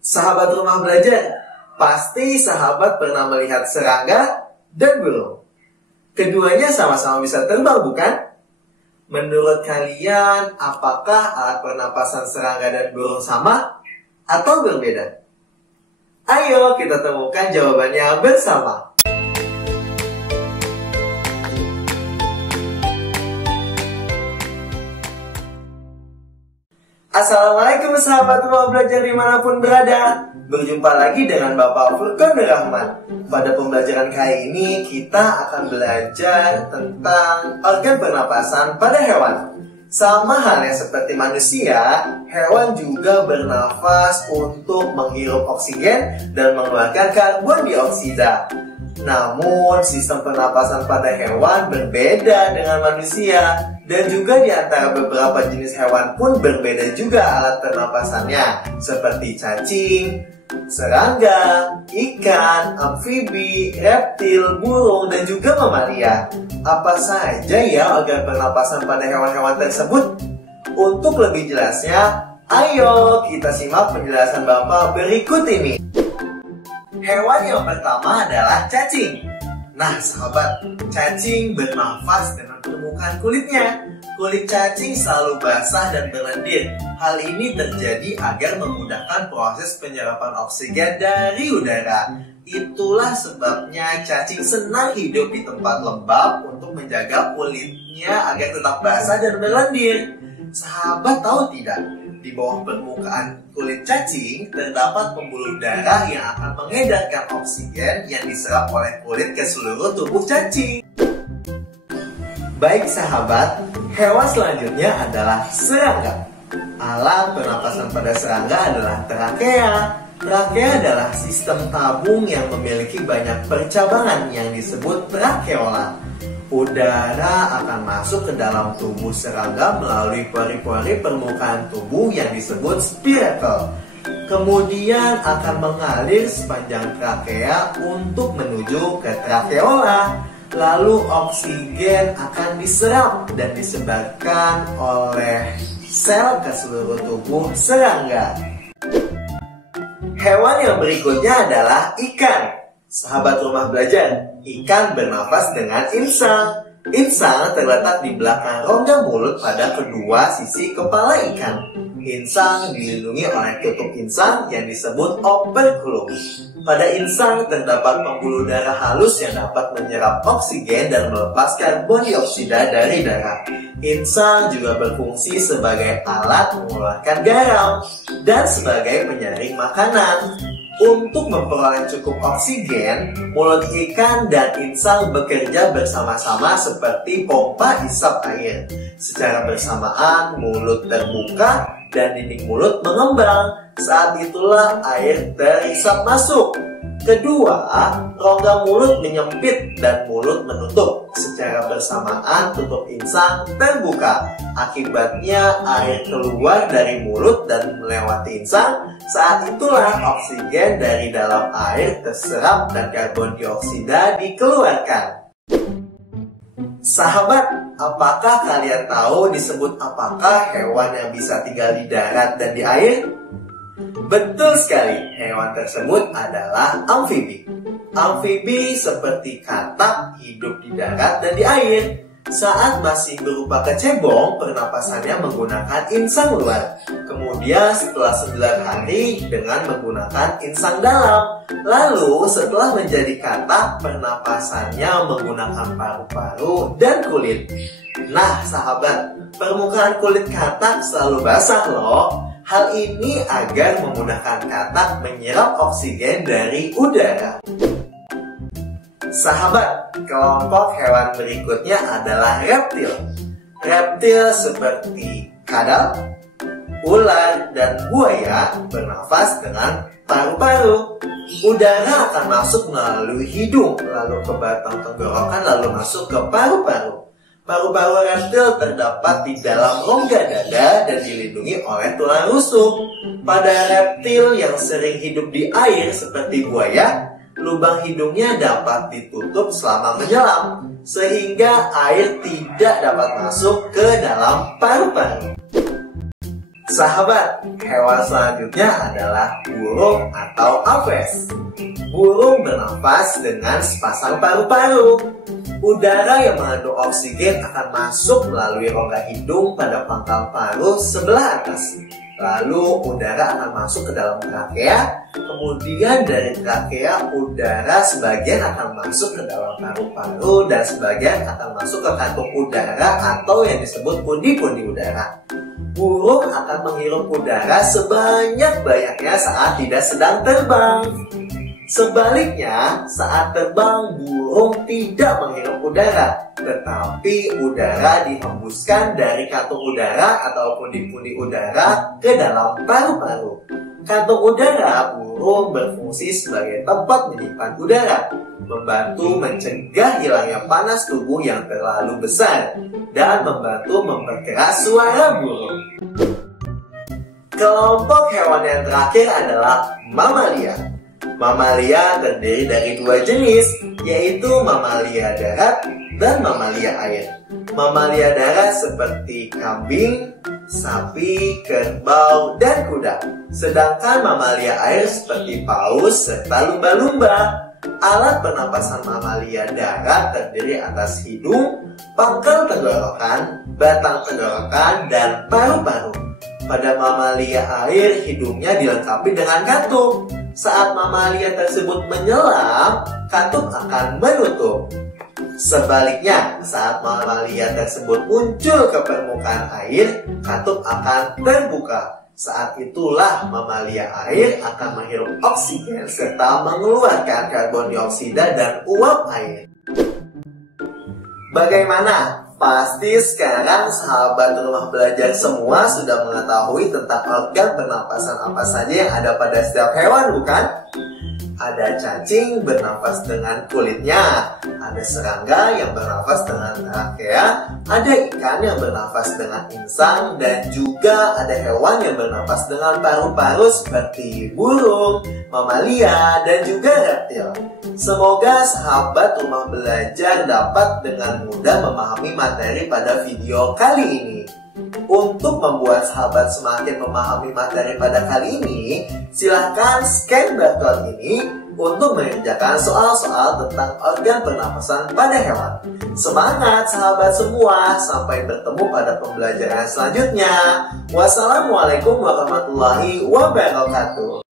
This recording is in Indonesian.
Sahabat rumah belajar, pasti sahabat pernah melihat serangga dan burung. Keduanya sama-sama bisa terbang, bukan? Menurut kalian, apakah alat pernapasan serangga dan burung sama atau berbeda? Ayo kita temukan jawabannya bersama. Assalamualaikum sahabat rumah belajar dimanapun berada. Berjumpa lagi dengan Bapak Furqan Rahman. Pada pembelajaran kali ini kita akan belajar tentang organ pernapasan pada hewan. Sama halnya seperti manusia, hewan juga bernafas untuk menghirup oksigen dan mengeluarkan karbon dioksida. Namun, sistem pernapasan pada hewan berbeda dengan manusia. Dan juga di antara beberapa jenis hewan pun berbeda juga alat pernapasannya. Seperti cacing, serangga, ikan, amfibi, reptil, burung, dan juga mamalia. Apa saja ya organ pernapasan pada hewan-hewan tersebut? Untuk lebih jelasnya, ayo kita simak penjelasan Bapak berikut ini. Hewan yang pertama adalah cacing. Nah sahabat, cacing bernafas dengan permukaan kulitnya. Kulit cacing selalu basah dan berlendir. Hal ini terjadi agar memudahkan proses penyerapan oksigen dari udara. Itulah sebabnya cacing senang hidup di tempat lembab untuk menjaga kulitnya agar tetap basah dan berlendir. Sahabat tahu tidak? Di bawah permukaan kulit cacing terdapat pembuluh darah yang akan mengedarkan oksigen yang diserap oleh kulit ke seluruh tubuh cacing. Baik sahabat, hewan selanjutnya adalah serangga. Alat pernapasan pada serangga adalah trakea. Trakea adalah sistem tabung yang memiliki banyak percabangan yang disebut trakeola. Udara akan masuk ke dalam tubuh serangga melalui pori-pori permukaan tubuh yang disebut spiracle. Kemudian akan mengalir sepanjang trakea untuk menuju ke trakeola. Lalu oksigen akan diserap dan disebarkan oleh sel ke seluruh tubuh serangga. Hewan yang berikutnya adalah ikan. Sahabat rumah belajar, ikan bernafas dengan insang. Insang terletak di belakang rongga mulut pada kedua sisi kepala ikan. Insang dilindungi oleh tutup insang yang disebut operculum. Pada insang terdapat pembuluh darah halus yang dapat menyerap oksigen dan melepas karbon dioksida dari darah. Insang juga berfungsi sebagai alat mengeluarkan garam dan sebagai penyaring makanan. Untuk memperoleh cukup oksigen, mulut ikan dan insang bekerja bersama-sama seperti pompa isap air. Secara bersamaan, mulut terbuka dan dinding mulut mengembang. Saat itulah air terisap masuk. Kedua, rongga mulut menyempit dan mulut menutup. Secara bersamaan, tutup insang terbuka. Akibatnya, air keluar dari mulut dan melewati insang. Saat itulah oksigen dari dalam air terserap dan karbon dioksida dikeluarkan. Sahabat, apakah kalian tahu disebut apakah hewan yang bisa tinggal di darat dan di air? Betul sekali, hewan tersebut adalah amfibi. Amfibi seperti katak hidup di darat dan di air. Saat masih berupa kecebong, pernapasannya menggunakan insang luar. Kemudian setelah 9 hari dengan menggunakan insang dalam. Lalu setelah menjadi katak, pernapasannya menggunakan paru-paru dan kulit. Nah sahabat, permukaan kulit katak selalu basah loh. Hal ini agar memudahkan katak menyerap oksigen dari udara. Sahabat, kelompok hewan berikutnya adalah reptil. Reptil seperti kadal, ular, dan buaya bernafas dengan paru-paru. Udara akan masuk melalui hidung, lalu ke batang tenggorokan, lalu masuk ke paru-paru. Paru-paru reptil terdapat di dalam rongga dada dan dilindungi oleh tulang rusuk. Pada reptil yang sering hidup di air seperti buaya, lubang hidungnya dapat ditutup selama menyelam, sehingga air tidak dapat masuk ke dalam paru-paru. Sahabat, hewan selanjutnya adalah burung atau aves. Burung bernafas dengan sepasang paru-paru. Udara yang mengandung oksigen akan masuk melalui rongga hidung pada pangkal paru sebelah atas. Lalu udara akan masuk ke dalam trakea. Kemudian dari trakea udara sebagian akan masuk ke dalam paru-paru dan sebagian akan masuk ke kantung udara atau yang disebut pundi-pundi udara. Burung akan menghirup udara sebanyak-banyaknya saat tidak sedang terbang. Sebaliknya, saat terbang, burung tidak menghirup udara, tetapi udara dihembuskan dari kantung udara atau pundi-pundi udara ke dalam paru-paru. Kantung udara burung berfungsi sebagai tempat menyimpan udara, membantu mencegah hilangnya panas tubuh yang terlalu besar, dan membantu memperkeras suara burung. Kelompok hewan yang terakhir adalah mamalia. Mamalia terdiri dari dua jenis, yaitu mamalia darat dan mamalia air. Mamalia darat seperti kambing, sapi, kerbau, dan kuda. Sedangkan mamalia air seperti paus serta lumba-lumba. Alat pernapasan mamalia darat terdiri atas hidung, pangkal tenggorokan, batang tenggorokan, dan paru-paru. Pada mamalia air, hidungnya dilengkapi dengan katup. Saat mamalia tersebut menyelam, katup akan menutup. Sebaliknya, saat mamalia tersebut muncul ke permukaan air, katup akan terbuka. Saat itulah mamalia air akan menghirup oksigen serta mengeluarkan karbon dioksida dan uap air. Bagaimana? Pasti sekarang sahabat rumah belajar semua sudah mengetahui tentang organ pernapasan apa saja yang ada pada setiap hewan, bukan? Ada cacing bernafas dengan kulitnya, ada serangga yang bernafas dengan trakea, ada ikan yang bernafas dengan insang, dan juga ada hewan yang bernafas dengan paru-paru seperti burung, mamalia, dan juga reptil. Semoga sahabat rumah belajar dapat dengan mudah memahami materi pada video kali ini. Untuk membuat sahabat semakin memahami materi pada kali ini, silahkan scan barcode ini untuk mengerjakan soal-soal tentang organ pernapasan pada hewan. Semangat sahabat semua, sampai bertemu pada pembelajaran selanjutnya. Wassalamualaikum warahmatullahi wabarakatuh.